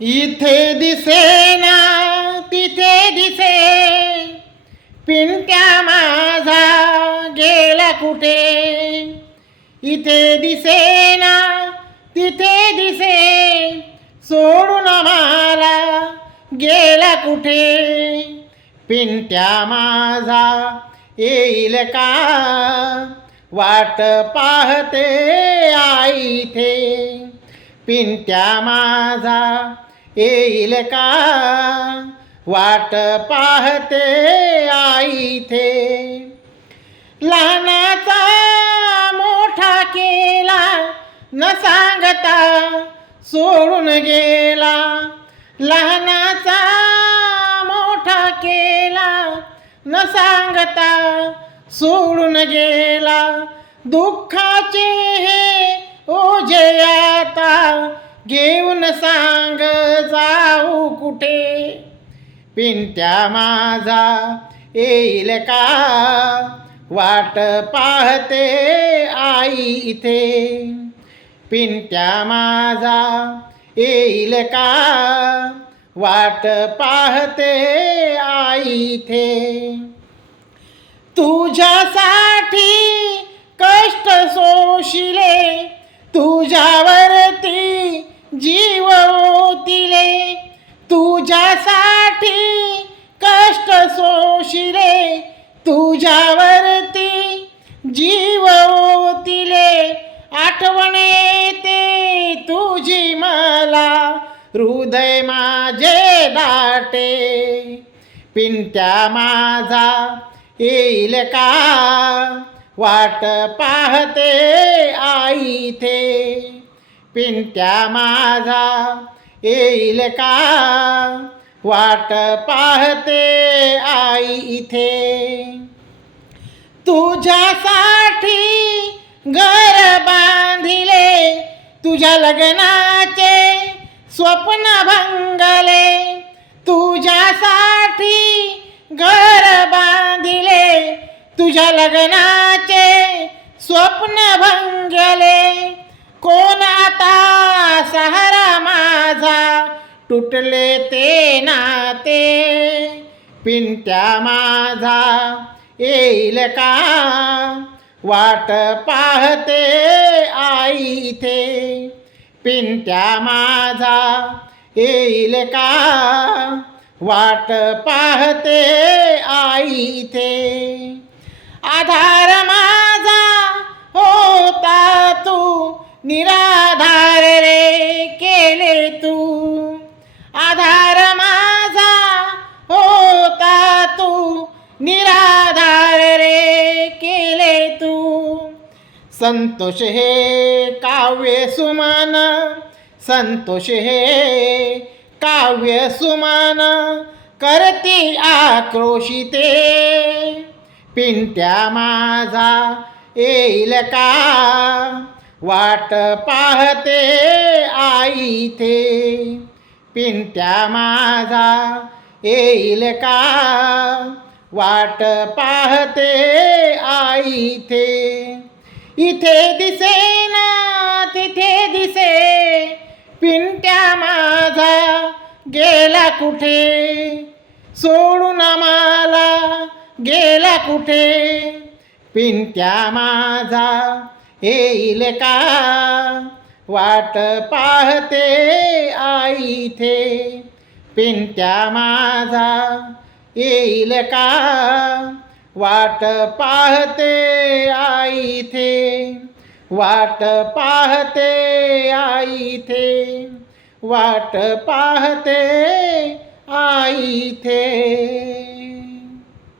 इथे दिसेना तिथे दिसे. पिंट्या माझा गेला कुठे? इथे दिसेना तिथे दिसे. सोडून मला गेला कुठे? पिंट्या माझा येईल का? वाट पाहते आई इथे. पिंट्या माझा येईल का? वाट पाहते आई थे लहानाचा मोठा केला न सांगता सोडून गेला. लहानाचा मोठा केला न सांगता सोडून गेला. दुःखाचे हे ओझ घेऊन सांग जाऊ कुठे? पिंट्या माझा येईल का? वाट पाहते आई इथे. पिंट्या माझा येईल का? वाट पाहते आई इथे. तुझ्यासाठी कष्ट सोशिले ओतिले तुझ्यासाठी कष्ट सोशिले. तुझ्यावरती जीव ओतिले. आठवण येते तुझी मला. हृदय माझे दाटे. पिंट्या माझा येईल का? वाट पाहते आई ते पिंट्या माझा येईल का? वाट पाहते आई इथे. तुझ्यासाठी घर बांधिले तुझ्या लग्नाचे स्वप्न भंगले. तुझ्यासाठी घर बांधिले तुझ्या लग्नाचे स्वप्न भंगले. तुटले ते नाते. पिंट्या माझा येईल का? वाट पाहते आई इथे. पिंट्या माझा येईल का? वाट पाहते आई इथे. आधार माझा होता तू निरा आधार माझा होता तू निराधार रे केले तू. संतोष हे काव्य सुमान संतोष हे काव्य सुमान करती आक्रोशिते. पिंट्या माझा येईल का? वाट पाहते आई थे पिंट्या माझा येईल का? वाट पाहते आई इथे. इथे दिसेना तिथे दिसे. पिंट्या माझा गेला कुठे? सोडून मला गेला कुठे? पिंट्या माझा येईल का? वाट पाहते आई थे पिंट्या माझा येईल का? वाट पाहते आई थे वाट पाहते आई थे वाट पाहते आई थे